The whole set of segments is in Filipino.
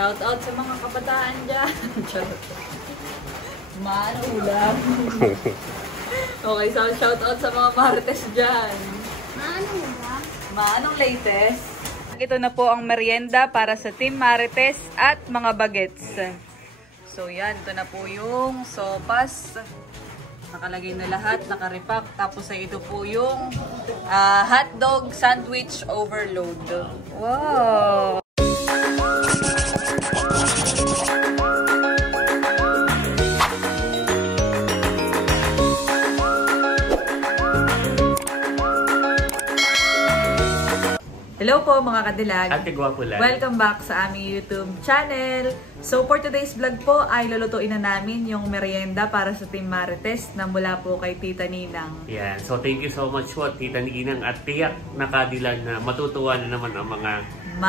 Shout out sa mga kabataan dyan. Maano ulam. Okay, so shout out sa mga marites dyan. Maano ulam? Maanong latest? Ito na po ang merienda para sa Team Marites at mga bagets. So yan, ito na po yung sopas. Nakalagay na lahat, naka-repack. Tapos ay ito po yung hotdog sandwich overload. Wow! Hello po mga kadilag. Ate Gwapo lang. Welcome back sa aming YouTube channel. So for today's vlog po ay lulutuin na namin yung merienda para sa Team Marites na mula po kay Tita Ninang. Yan. So thank you so much po Tita Ninang at tiyak na kadilag na matutuwa na naman ang mga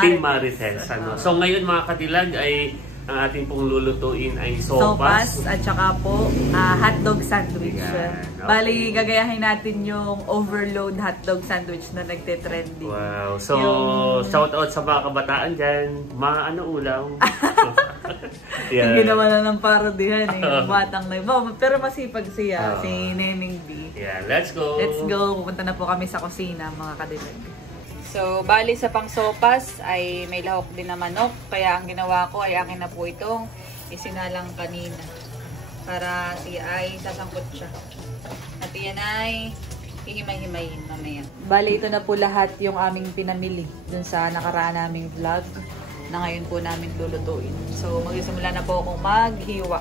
Team Marites. Ano? So ngayon mga kadilag ay ang ating pong lulutuin ay sopas. At saka po hotdog sandwich. Yan. Okay. Bali, gagayahin natin yung overload hotdog sandwich na nagte-trending. Wow. So, shout out sa mga kabataan dyan. Mga ano ulam? Yung ginawa na ng parodihan eh. Batang na pero masipag siya, si Neneng B. Yeah, let's go! Let's go! Pupunta na po kami sa kusina, mga kadilag. So, bali sa pangsopas ay may lahok din na manok. Kaya ang ginawa ko ay akin na po itong isinalang kanina. Para ay sasangkot siya. At yan ay hihimay-himayin mamaya. Bali ito na po lahat yung aming pinamili dun sa nakaraan naming vlog na ngayon po namin lulutuin. So, magsisimula na po akong maghiwa.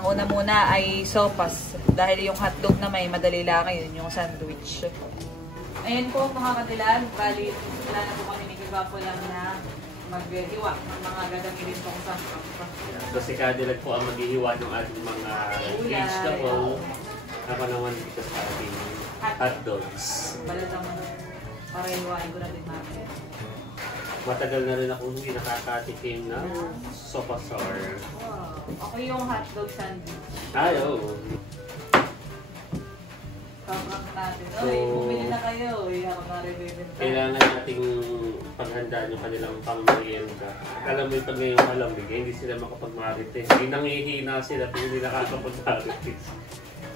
Ang una muna ay sopas. Dahil yung hotdog na may madali lang yun, yung sandwich. Ayan po mga katilag, bali wala na po kami ni Kibapo lang na maghiwa ng mga gagamitin pong sangkap. So si Kadilag po ang maghihiwa ng ating mga fish na po. Ako naman dito sa ating hotdogs. Balat naman para hiwain ko na din natin. Matagal na rin ako hindi nakakatikim na sopasar. Wow. Ako yung hotdog sandwich. Ay, oo. Natin. So, bumili na kayo. Ako na rin. Kailangan nating paghandaan yung kanilang pang-merienda. Alam mo yung pag ngayong malamig, hindi sila makapag-marites. Hindi nangihina sila kung hindi nakakapag-marites.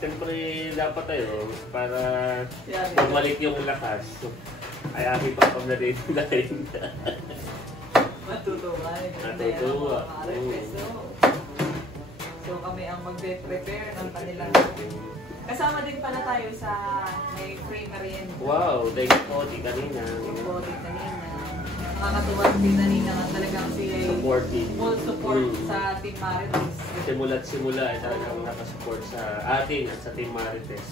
Siyempre, dapat tayo para bumalik yung lakas. Ay, aking papamnarin na rin. Matutuwa. Matutuwa. So, kami ang mag-prepare ng kanilang. Kasama din pala tayo sa may free merienda. Wow, thank you po, Tita Ninang. Po, Tita Ninang. Nakakatuwa si Tita Ninang at talagang siya supportive. Full support sa Team Marites. Simula't simula ay talagang nakasupport sa atin at sa Team Marites.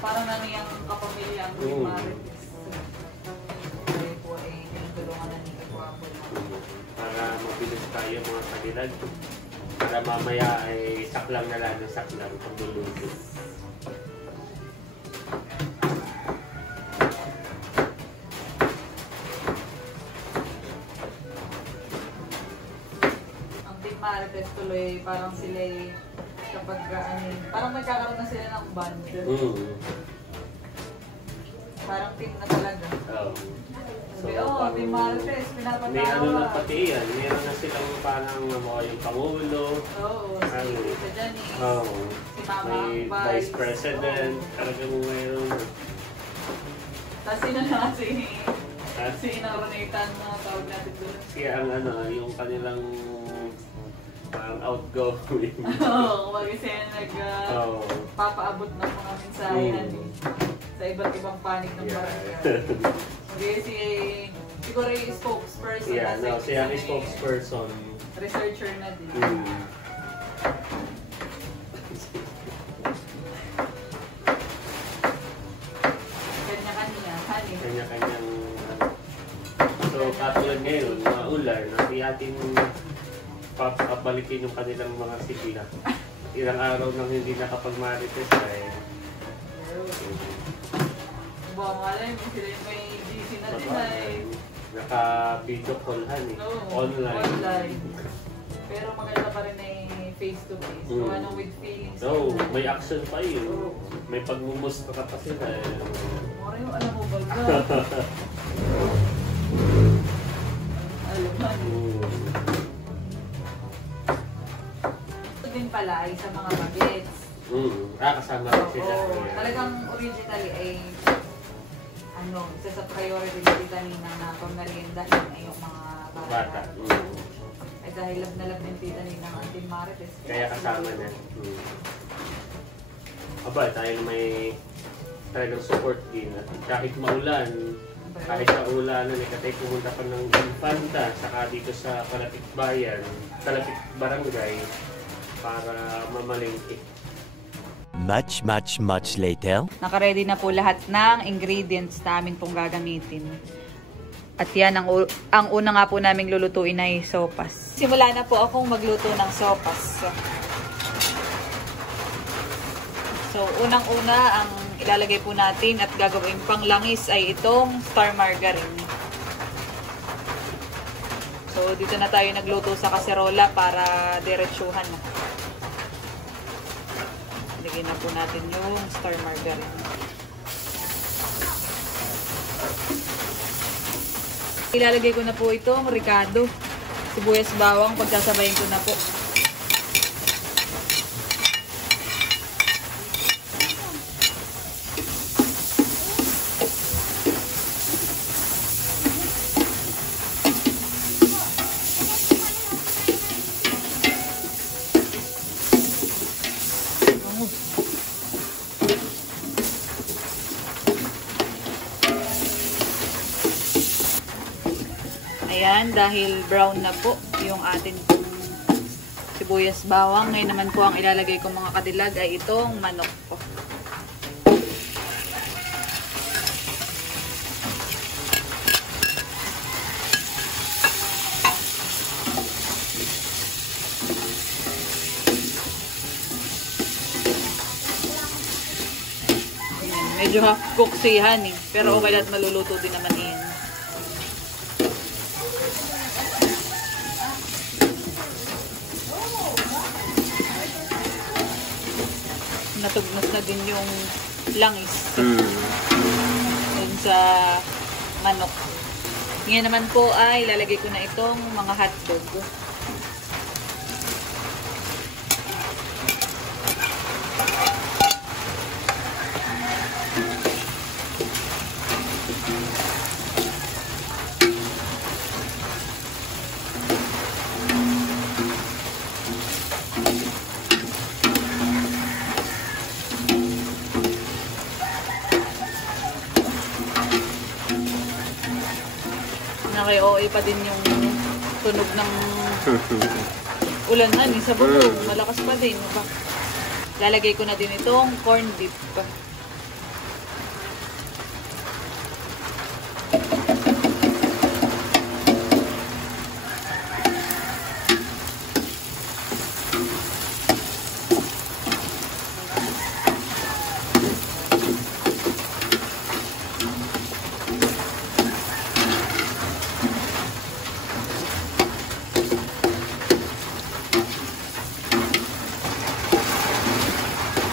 Parang nangyang kapamilya ang Team Marites. Kaya po ay tinutulungan na ni Kagwapo. Para mabilis tayo mga kadilag. Para mamaya ay saklang na lang ng saklang pagluluto. Ang Team Marites tuloy, parang sila kapag parang magkakaroon na sila ng band. Parang team na talaga. So, Team Marites, pinapatawa. May ano na pati yan. Meron na silang parang yung Pangulo. Oo, si Tita Jenny. Si Mama may Vice President. Talagang mayroon. Tapos sino na si Inaronatan na tawag natin doon. Siya ang yung kanilang parang outgoing. Oo, kumbaga siya nagpapaabot ng mga mensahe sa iba't ibang panig ng barangay. Okay, siguro yung spokesperson. Yeah, siya ang spokesperson. Researcher na din. Kanya-kanyang so, katulad ngayon, maulan, natin papabalikin yung kanilang mga sigla. Ilang araw nang hindi nakapag-marites ay malay mo sila yung may GC na din ay naka-video call-han online. Pero maganda pa rin ay face-to-face. Kung anong with feelings. May action pa yun. May pagmumusta ka pa sila. Alam mo ba? Alam mo pala ay sa mga bagets. Kasama rin sila. Oo, talagang originally ay isa sa priority ni Tita Nina na pameriendahin ay yung mga bata. Ay dahil love na love ng Tita Nina ang Auntie Marites. Kaya kasama na. Aba, tayo na may talagang support din. At kahit maulan, kahit sa ulanan, katay pumunta pa ng Infanta, saka dito sa Kalapit Bayan, Kalapit Barangay, para mamalingki. Much later. Naka-ready na po lahat ng ingredients namin pong gagamitin. At yan, ang una nga po naming lulutuin ay sopas. Simula na po akong magluto ng sopas. So, unang-una, ang ilalagay po natin at gagawin pang langis ay itong star margarine. So, dito na tayo nagluto sa kaserola para diretsuhan na. Lagyan na po natin yung star margarine. Ilalagay ko na po itong ricado. Sibuyas bawang, pagsasabayin ko na po. Ayan, dahil brown na po yung atin pong sibuyas bawang. Ngayon naman po ang ilalagay kong mga kadilag ay itong manok po. Ayan, medyo half cook siya eh. Pero okay lahat, maluluto din naman iyan. Natugnos na din yung langis dun sa manok. Ngayon naman po ay lalagay ko na itong mga hotdog. Kay OA pa din yung tunog ng ulanhan sa bubong. Malakas pa din. Lalagay ko na din itong corn beef.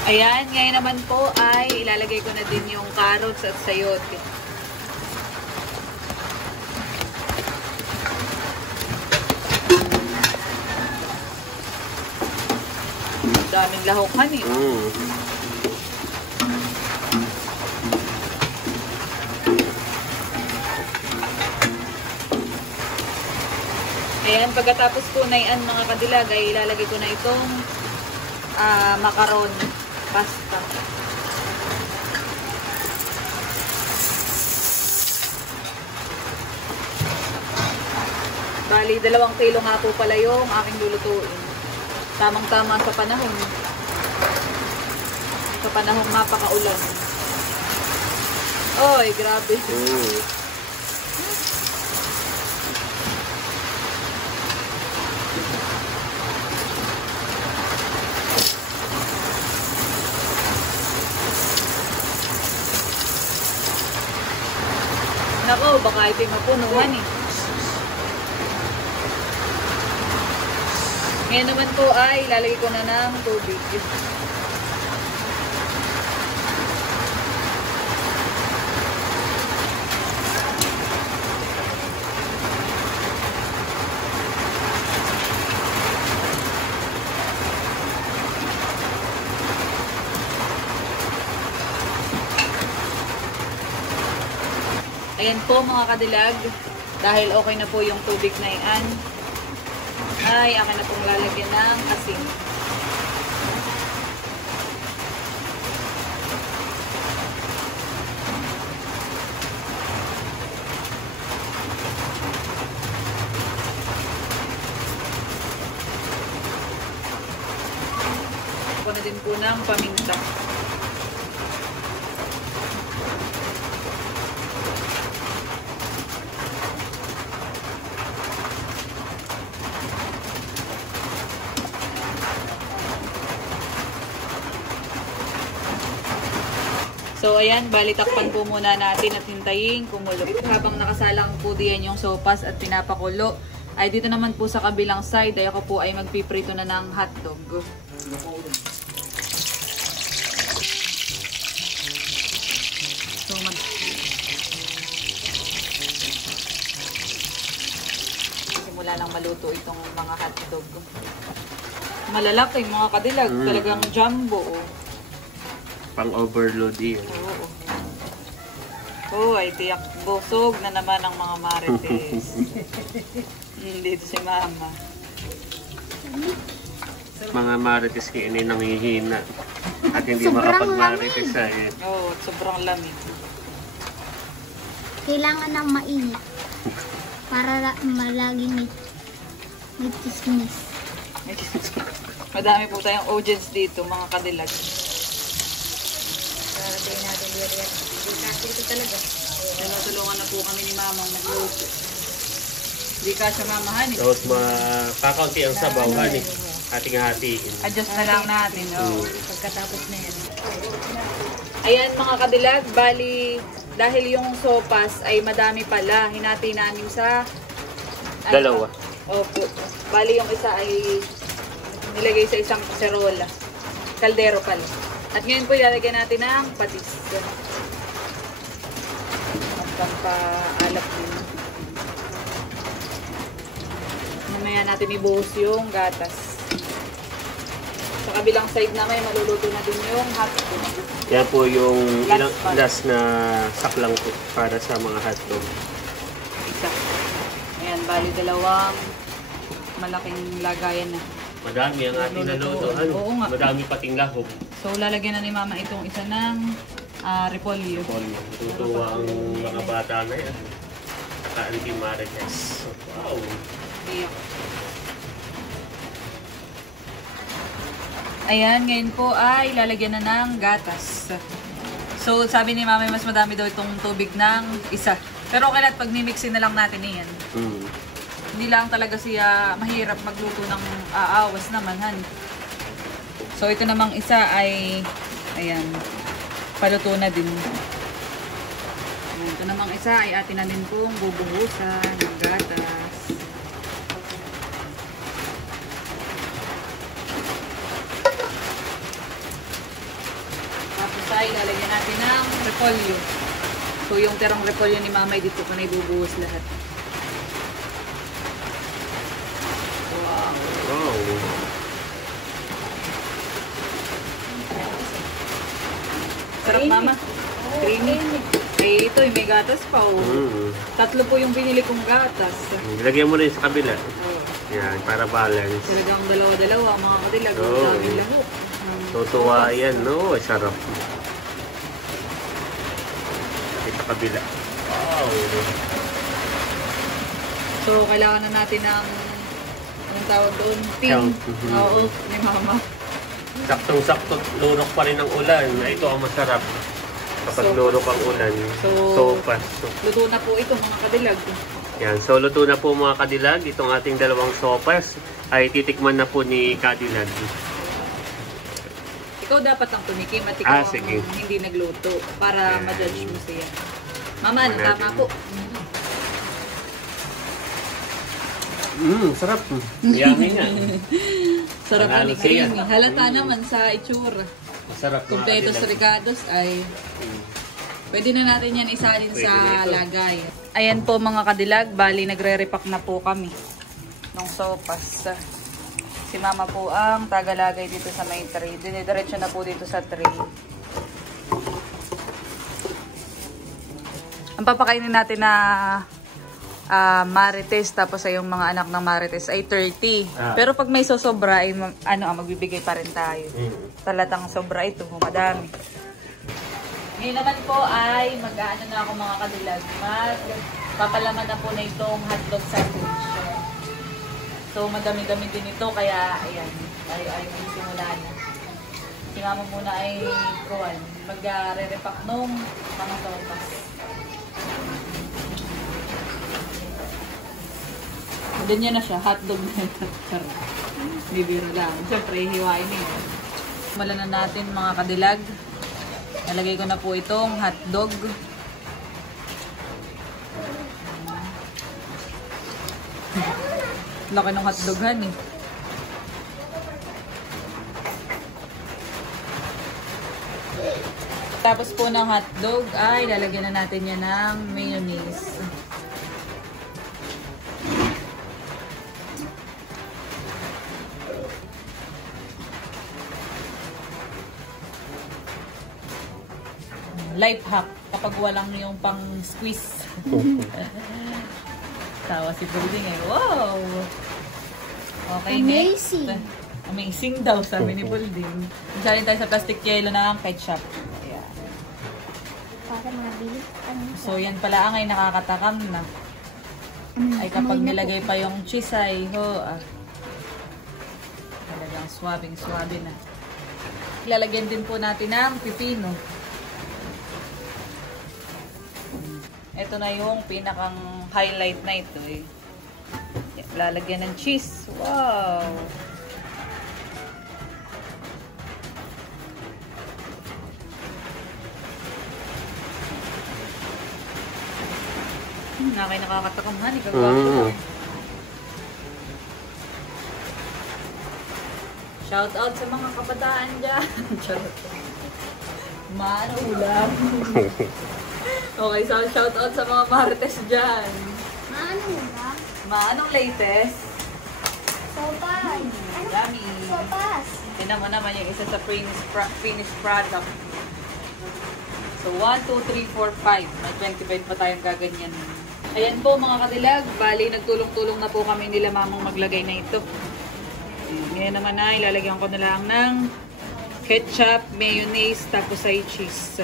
Ayan, ngayon naman po ay ilalagay ko na din yung carrots at sayote. Daming lahokan eh. Ayan, pagkatapos po na yan mga kadilag ay ilalagay ko na itong macaron. Pasta. Bali, 2 kilo nga po pala yung aking lulutuin. Tamang-tama sa panahon. Sa panahon mapakaulan. Oy, grabe. Nako, baka ito'y mapunuhan eh. Ngayon naman po ay lalagay ko na ng tubig. Ayan po mga kadilag, dahil okay na po yung tubig na yan, ay akin na pong lalagyan ng asin. Ako na din po ng paminta. So, ayan, bali takpan po muna natin at hintayin kumulo. Habang nakasalang po diyan yung sopas at pinapakulo, ay dito naman po sa kabilang side, ay ako po ay magpiprito na ng hotdog. So, simula lang maluto itong mga hotdog. Malalaki mga kadilag, talagang jumbo. Oh. Pang-overload yun. Oo. Oh, ay tiyak busog na naman ang mga marites. Dito si mama. Mga marites kayo ini nanghihina. At hindi Sobrang makapag-marites ay. Oo, at sobrang lamig. Kailangan ng mainit. Para malaging may chismis. Madami po tayong audience dito, mga kadilag. Lalagay natin yan. Kasi ito talaga. Tinutulungan na po kami ni mamang magluto. Hindi ka siya mamahan eh. Tapos makakaunti ang sabaw, hani. Ating hatiin. Adjust na lang natin. Oh. Pagkatapos na yan. Ayan mga kadilag, bali dahil yung sopas ay madami pala, hinati namin sa Dalawa. Opo. Bali yung isa ay nilagay sa isang kaserola. Kaldero pala. At ngayon po ilalagyan natin ng patis. At pampaalap din. Mamaya natin ibuhos yung gatas. Sa kabilang side naman, maluluto na din yung hotdog. Yan po yung Last last na saklang po para sa mga hotdog. Isa. Ayan, bali dalawang malaking lagayan na. Madami ang ating naluto. Ano? Oo nga. Madami pating lahog. So, lalagyan na ni Mama itong isa ng repolyo. Tutuwa ang mga bata na yan. Ka-Auntie Marites. Wow! Iyak. Ayan, ngayon po ay lalagyan na ng gatas. So, sabi ni Mama, mas madami daw itong tubig ng isa. Pero okay lang, pag mimixin na lang natin yan. Hindi lang talaga siya mahirap magluto ng aawas naman, han. So, ito namang isa ay, ayan, paluto na din. Ayan, ito namang isa ay atin na din pong bubuhusan ng gatas. Tapos ay lalagyan natin ng repolyo. So, yung terong repolyo ni Mama, dito ko na ibubuhos lahat. Wow! Sarap, Mama. Creamy. Eh, ito, may gatas pa, oh. Tatlo po yung binili kong gatas. Lagyan mo rin sa kabila. Oh. Yan, para balance. Talagang dalawa-dalawa, mga kadilag. Oo. Daming lahok. Tutuwa yan, no? Sarap. Sa kabila. Wow! So, kailangan na natin ng anong tawag doon? Pin. Count. Oo, ni Mama. Saktong-sakto, lurok pa rin ang ulan. Ito ang masarap. Kapag Sopas. lurok ang ulan. Sopas. Luto na po ito, mga kadilag. Yan, so luto na po mga kadilag. Itong ating dalawang sopas ay titikman na po ni Kadilag. Ikaw dapat ang tumikim at ikaw sige. ang hindi nagluto para Yan. ma-judge mo siya. Mama, Tingnan tama natin. po. Sarap. Yummy nga. Sarap Panalo ni siya. creamy. Halata naman sa itsura. Masarap mga Kompleto sa kadilag. ricados ay pwede na natin yan isalin Pwede sa na ito. lagay. Ayan po mga kadilag, bali nagre-repack na po kami ng sopas. Si Mama po ang tagalagay dito sa may tray. Dinidiretso na po dito sa tray. Ang papakainin natin na Marites, tapos ay yung mga anak ng Marites ay 30. Pero pag may sosobra, ay magbibigay pa rin tayo. Talatang sobra ito, madami. Ngayon naman po ay mag-aano na ako mga kadilag. Papalaman na po na itong hotdog sandwich. So madami-dami din ito, kaya ayan, ay simula na. Si mama muna ay mag-re-repack nung mga sopas. Ganyan na siya, hotdog na ito. Bibiro lang. Siyempre, hiwain na yun. Mala na natin mga kadilag. Nalagay ko na po itong hotdog. Laki ng hotdogan eh. Tapos po ng hotdog ay lalagyan na natin yan ng mayonnaise. Life hack kapag walang yung pang squeeze. Tawa si Building eh. Wow! Okay, amazing. Next. Amazing daw, sabi ni Building. Masalin tayo sa plastic yellow ng ketchup. Ayan. Para mabilis. So, yan pala ang ay nakakatakam na. Ay kapag nilagay pa yung cheese ay talagang swabing-swabe na. Ilalagyan din po natin ng pipino. Ito na yung pinakang highlight na ito eh. Lalagyan ng cheese. Wow! Nakakatakam ha, ikagawa. Shout out sa mga kabataan dyan. Maano ulam. Okay, so shout out sa mga Marites dyan. Ano ba? Anong latest? Sopas. Dami. Sopas. Tignan mo naman yung isa sa finished product. So, 1, 2, 3, 4, 5. May 25 pa tayong gaganyan. Ayan po mga kadilag. Bali, nagtulong-tulong na po kami nila mamang maglagay na ito. Ngayon naman na, ilalagyan ko na lang ng ketchup, mayonnaise, tapos ay cheese.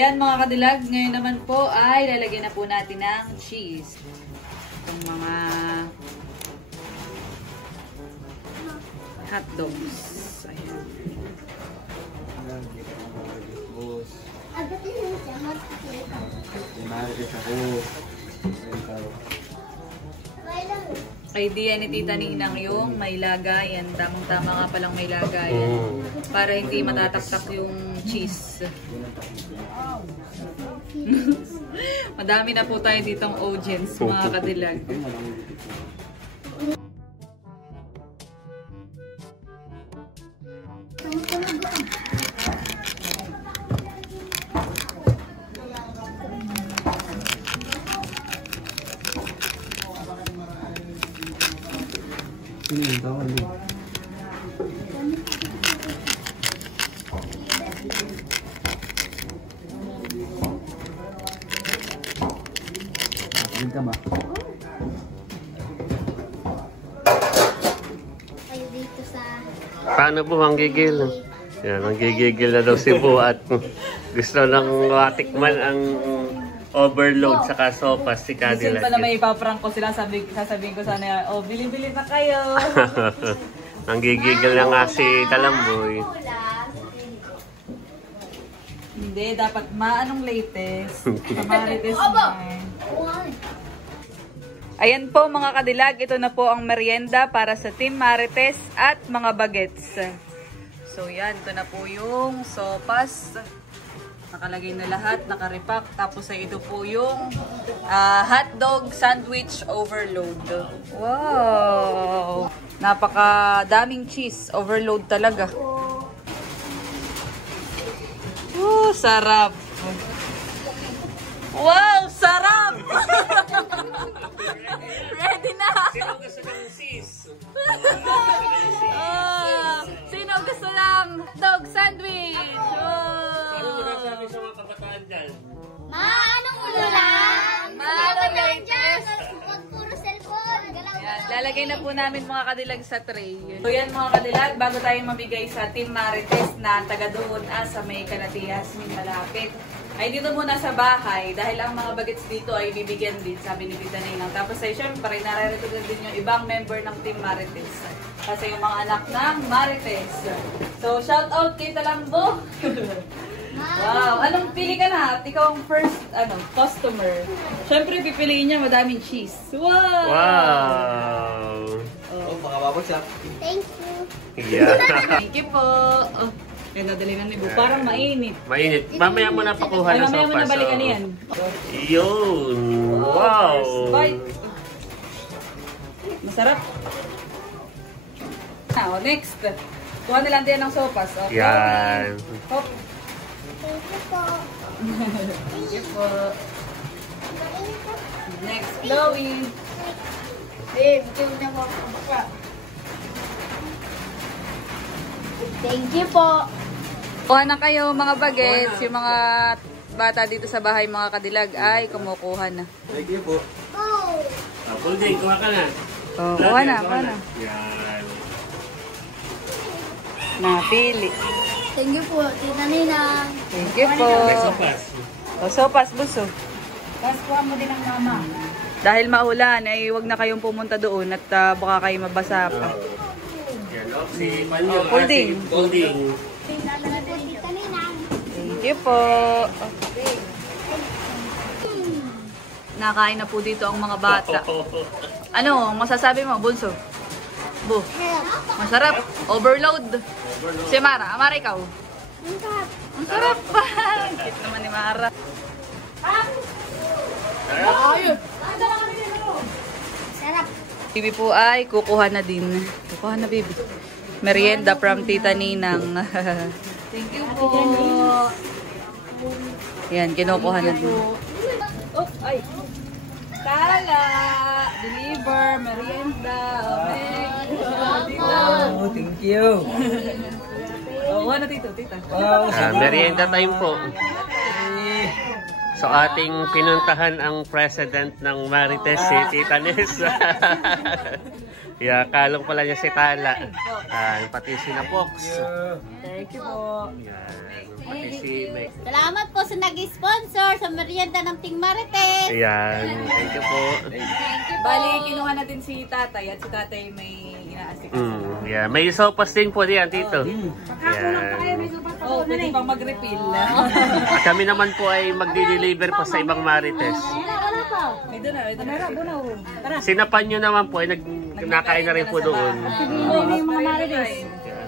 Ayan mga kadilag, ngayon naman po ay lalagyan na po natin ng cheese. Itong mga hotdogs. Ayan. Idea ni Tita Ninang yung may lagayan. Tamang-tama nga palang may lagayan. Para hindi matataktak yung cheese. Madami na po tayo ditong audience, mga kadilag. Ka ba? Ay, dito sa... Paano po manggigil? Yan, manggigigil na daw si Bu at gusto ng matikman ang overload sa sopas si Cadillac. Gusto pa na may ipaprank ko sila, sasabihin ko sana, oh, bili-bili na kayo. Nanggigigil na nga si Talamboy. Hindi, dapat anong latest? Sa Marites na. Ayan po mga kadilag, ito na po ang merienda para sa Team Marites at mga bagets. So yan, ito na po yung sopas. Nakalagay na lahat, nakarepack. Tapos ay ito po yung hotdog sandwich overload. Wow! Napaka-daming cheese. Overload talaga. Sarap. Wow, sarap! Ready na! Sino gusto ng sis? Sino gusto ng dog sandwich? Ano magsasabi sa mga kabataan dyan? Anong ulan? Manong Dyan! Puro cellphone. Yan, lalagay na po namin mga kadilag sa tray. So yan mga kadilag, bago tayo mamigay sa Team Marites na taga doon sa may Kanati Yasmin malapit, ay dito muna sa bahay dahil ang mga bagets dito ay bibigyan din, sabi ni Tita Ninang. Tapos ay syempre, nararito din yung ibang member ng Team Marites. Kasi yung mga anak ng Marites. So shout out kay Talambo. Wow! Anong pili ka na? Ikaw ang first customer. Syempre, pipiliin niya madaming cheese. Wow! Wow! Baka babagsak. Thank you. Yeah. Thank you po. Ganda dali ng libo. Parang mainit. Mainit. Mamaya mo na pakuha ng Mamaya mo na sopas. balikan yan. Yun! Wow! First bite. Masarap. Next. Kuha nilang din ng sopas. Okay. Yan. Hop. Thank you po. Thank you po. Next, Chloe. Thank you po. Kuha na kayo mga bagets. Yung mga bata dito sa bahay, mga kadilag, ay kumukuha na. Thank you po. Oh. Pulding, kuha ka na. Oh, kuha na, kuha na. Yan. Napili. Thank you po, Tita Ninang. Thank you po. May sopas. O, sopas, buso. Tapos kuha mo din ang mama. Dahil maulan, ay huwag na kayong pumunta doon at baka kayo mabasa pa. Yan, si Panyo. Pulding. Pulding. Tita Ninang. Thank you po. Okay. Nakain na po dito ang mga bata. Ano, masasabi mo, Bunso? Bu, masarap. Overload. Si Mara. Mara, ikaw? Ang sarap pa. Cute naman ni Mara. Sarap. Bibi po ay kukuha na din. Kukuha na, Bibi. Merienda from Tita Ninang. Thank you po. Yan, kinukuha na din. Oh, ay. Tala! Deliver, merienda, Oh, thank you. oh, ano tito, tita? Wow. Merienda time po. So ating pinuntahan ang president ng Marites, si Tita Nes. Kalong pala niya si Tala. Pati si Napox. Thank you po. Pati si Meg. Salamat po sa nag-sponsor sa merienda ng Team Marites. Thank you po. Bali, kinuha natin si tatay at si tatay may inaasik. May sopas din po diyan, Tito. Oh, pwede pang mag-refill. At kami naman po ay magdi-deliver pa sa ibang Marites. May doon na. Tara. Sinapan nyo naman po ay nakain na rin po doon.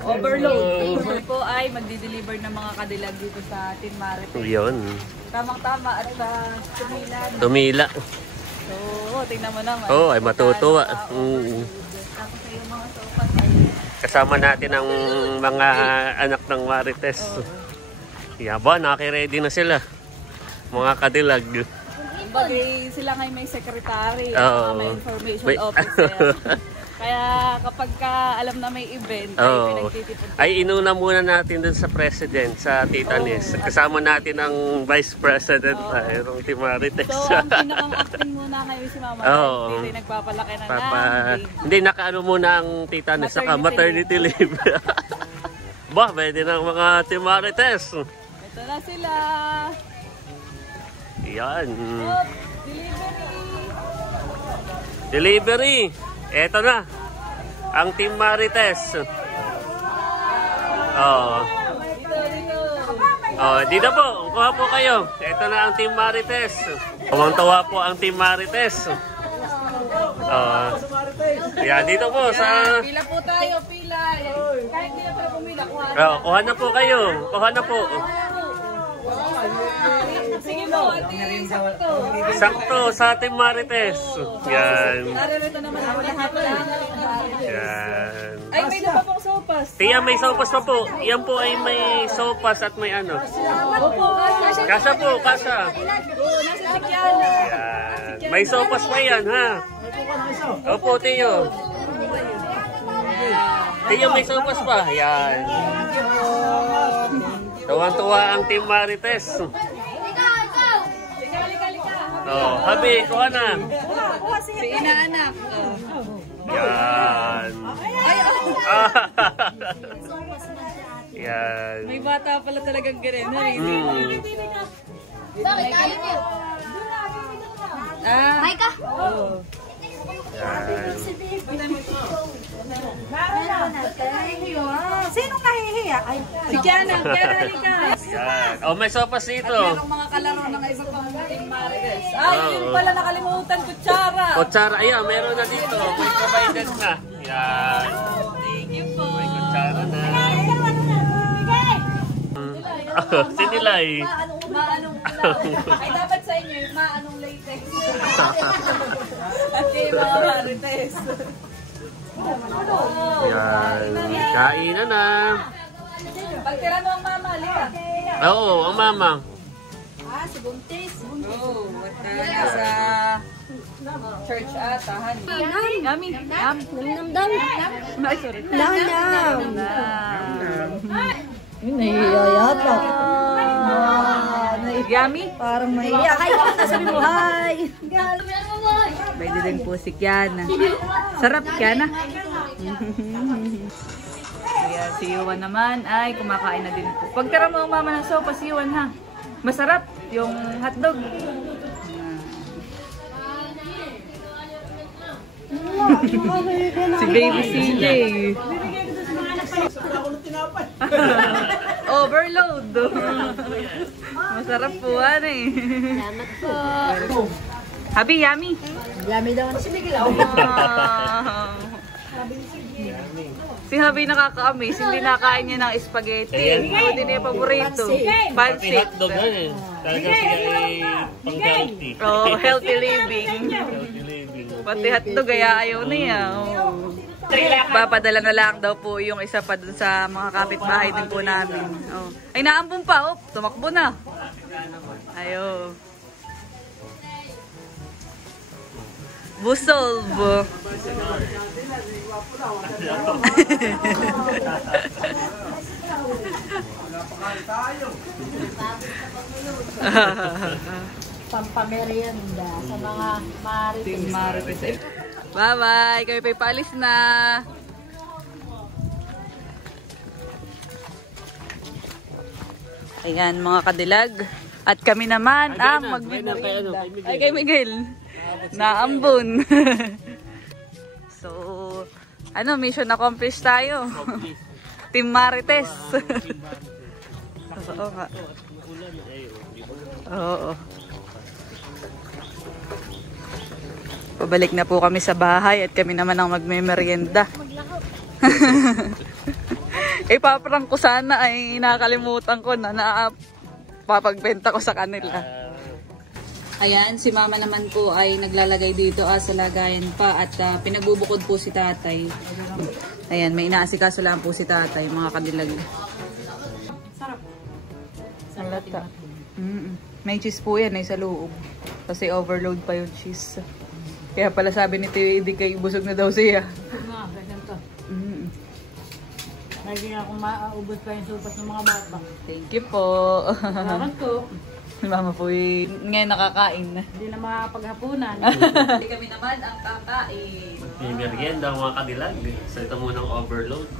Overload. Overload po ay magdi-deliver ng mga kadilag dito sa Team Marites. Yun. Tamang-tama at tumila. Tumila. So, tingnan mo naman. Ay matutuwa. Tapos na yung mga sopas ay Kasama natin ang mga anak ng Marites. Yaba, naki-ready na sila. Mga kadilag. bagay sila ngayon may secretary, may information May officer. Kaya kapag alam na may event, ay pinagtitipid. Ay inuna muna natin dun sa president, sa Tita Nes. Kasama natin ang vice president ng Team Marites. So, ang pinakang-acting muna kayo si Mama. Hindi nagpapalaki na Hindi, nakaano muna ang Tita Nes sa maternity leave. Bah, pwede ng mga Team Marites. Ito na sila. Yan. Oh, Delivery. Eto na. Ang Team Marites. Dito po. Kuha po kayo. Eto na ang Team Marites. Tumang-tawa po ang Team Marites. Yan, dito po sa... Pila po tayo, pila. Kahit hindi na tayo pumila, kuha na. Kuha na po kayo. Kuha na po. Sige po, ate. Sakto. Sakto sa ating Marites. Yan. Naririto naman ako lahat lang. Yan. Ay, may iba pa pong sopas. Tiya, may sopas pa po. Yan po ay may sopas at may ano. Opo. Kasa po, kasa. Nasa Sikyana. Yan. May sopas pa yan, ha? Opo, Tiyo. Tiyo, may sopas pa. Yan. Tuwang-tuwa ang Team Marites. Oh, Habi, kuha na. Si inaanak. Yan. Yan. May bata pala talagang ganun. Bakit? Ayaw niyo. Ah. May ka? Yan. Sinong nahihiya? Ay, si Kiana. Kiana, halika. Yan. Oh, may sopas dito. Merong mga kalaro ng iba pang Team Marites. Ay, yun pala nakalimutan, kutsara. Kutsara, ayan, meron na dito. May provided na. Yan. Thank you po. May kutsara na. Sinilay. Maanong ulaw. Ay, dapat sa inyo, maanong latex. At yung mga Marites. Yan. Kainan na. Pagtira mo ang mama, halika. Oo, ang mama. Si Buntis. Oh, nasa church ata, honey. Yummy. Namdam. Ay, sorry. Namdam. Nahihiya yata. Yummy? Parang mahiya. Ay, sabi mo, hi. Pwede din po si Kiana. Sarap, Kiana. Kaya si Yuan naman ay kumakain na din po. Pagtira mo ang mama ng sopa, si Yuan ha. Masarap yung hotdog. Si Baby CJ. Overload. Masarap po eh. Salamat po. Habi, yummy. Yummy daw. Si Habi nakaka-amaze, hindi nakain niya ng spaghetti. Hindi niya yung paborito. Pati Pancit. hotdog na eh. Talagang siya ay pang-healthy. Oh, healthy living. Healthy living. Pati hotdog, kaya ayaw niya. Oh. Papadala na lang daw po yung isa pa dun sa mga kapitbahay din po namin. Oh. Ay, naambun pa. Oh, tumakbo na. Ayo. Busolve. Pampamerienda sa mga Team Marites. Marites. Bye-bye. Kami pa paalis na. Ayan mga kadilag. At kami naman ang magmimerienda. Ay, kay Miguel. Naambon. So, ano, mission accomplished tayo. Team Marites. Oo nga. Oo. Pabalik na po kami sa bahay at kami naman ang magme-merienda. Ipaprank ko sana ay nakalimutan ko na papagbenta ko sa kanila. Ayan, si mama naman po ay naglalagay dito sa lagayan pa at pinagbubukod po si tatay. Ayan, may inaasikaso lang po si tatay, mga kadilag. Sarap. Salata. May cheese po yan ay sa loob. Kasi overload pa yung cheese. Kaya pala sabi ni Tio, hindi kayo busog na daw siya. Nga, ganito. Lagi akong maubos pa yung supas ng mga bata. Thank you po. Salamat po. Mama po ngayon nakakain na. Hindi na makapaghapunan. Hindi kami naman ang kakain. Yung merienda, mga kadilag. So ito munang overload.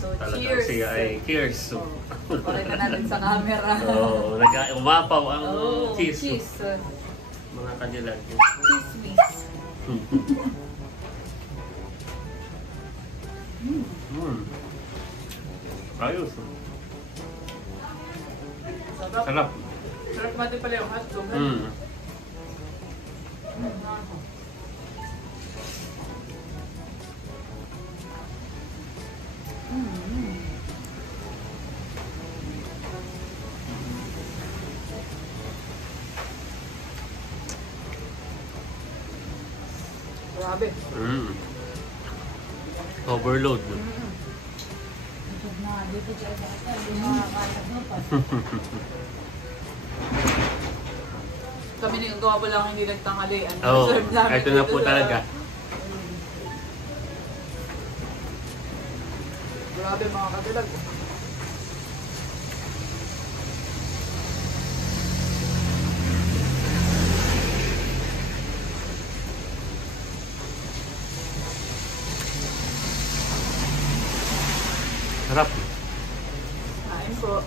So Talagang cheers. siya ay cheers. Pakita natin sa camera. Oo, umapaw ang Oh, cheese. cheese. Mga kadilag. Cheese whiz. Ayos. Sarap. Sarap natin pala yung hotdog. Grabe. Overload. Kami ni gawa pa lang hindi nagtanghalian. Oo, Reserve namin ito na dito po sa- talaga. Grabe mga kadilag. Sarap. Kain po.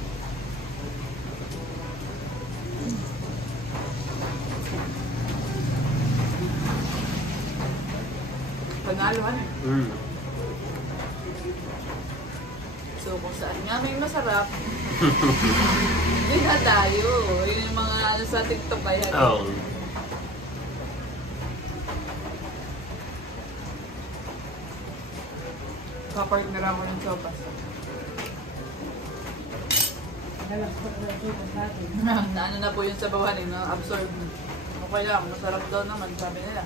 Panaluhan eh. So kung saan nga may masarap, hindi na tayo. Yun yung mga ano sa TikTok ba yan? Oo. Kapartner ako ng sopas. Na ano na po yun sa bawan eh, na-absorb. Okay lang, masarap daw naman, sabi nila.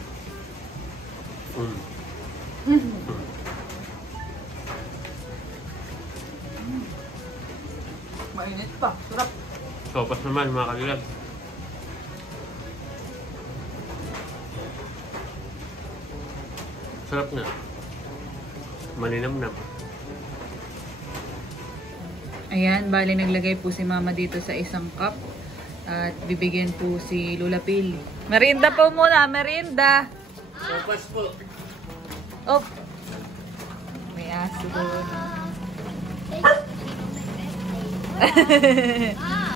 Mainit pa, sarap. Sopas naman mga kadilag. Sarap na. Malinamnam. Ayan, bali naglagay po si Mama dito sa isang cup. At bibigyan po si Lola Pili. Merienda po muna, merienda! Sopas po. Oh! May aso doon.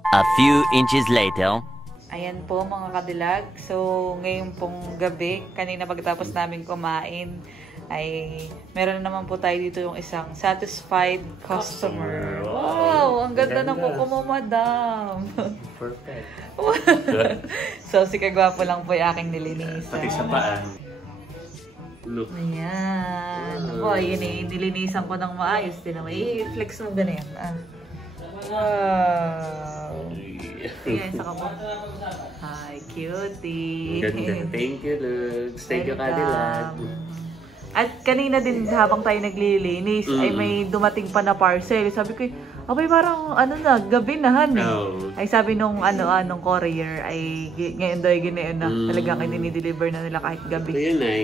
A few inches later. Ayan po mga kadilag. So, ngayon pong gabi, kanina pagkatapos namin kumain, ay meron naman po tayo dito yung isang satisfied customer. Wow! Ang ganda ng kuko mo, madam. Perfect. So, si Kagwapo lang po yung aking nilinisan. Pati sa paan. Look. Ayan. Ako, yun eh. Nilinisan ko ng maayos din naman. I-flex mo ganyan. Ah. Wow. Ayan, isa ka po. Hi, cutie. Ganda. Thank you, Lux. Thank you, Cadillac. At kanina din habang tayo naglilinis, ay may dumating pa na parcel. Sabi ko, abay parang ano na, gabi na han eh. Oh. Ay sabi nung nung courier, ay ngayon daw ay ginayon na. Talagang dinideliver na nila kahit gabi. Ayun ay.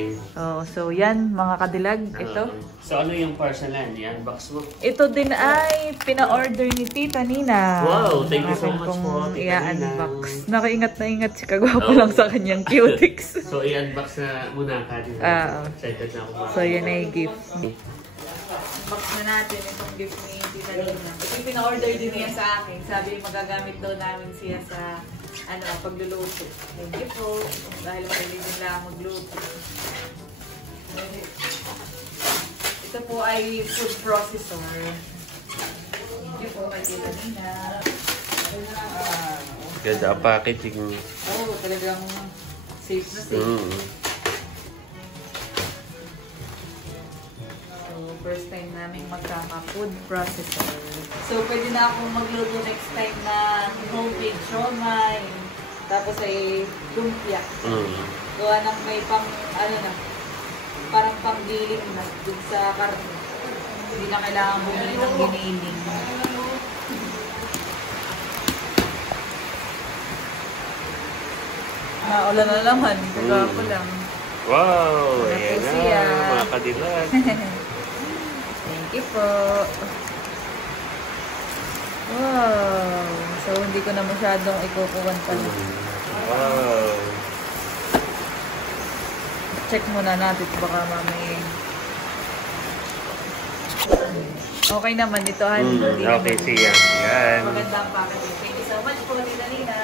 So yan, mga kadilag, ito. So ano yung parcelan? I-unbox mo? Ito din ay pina-order ni Tita Nina. Wow, thank you so much Kung po, Tita Nina. i-unbox. Nakaingat na ingat si Kagwapo lang sa kanyang cutics. So i-unbox na muna Cadillac. Excited na ako. So yun ay gift. Unbox na natin itong gift ni Tita Nina. Ito yung pina-order din niya sa akin. Sabi magagamit daw namin siya sa pagluluto. Thank you po. Dahil mahilig din lang magluto. Ito po ay food processor. Thank you po kay Tita Nina. Ganda ang packaging. Oh, talagang safe na safe. So, first time namin magkaka-food processor. So, pwede na akong magluto next time na homemade siomai. Tapos ay lumpia. Gawa ng may pang, parang panggiling na dun sa karne. Hindi na kailangan bumili ng giniling. Naulan na naman. Kagwapo lang. Wow! Ano Ayan po na, siya? mga Cadillac. Thank you po. Wow! So, hindi ko na masyadong ikukuwan pala. Wow! Check muna natin baka mamay. Okay naman ito, Han. Hindi Okay naman- siya. Yan. Maganda ang packaging. Thank you so much po, Tita Nina.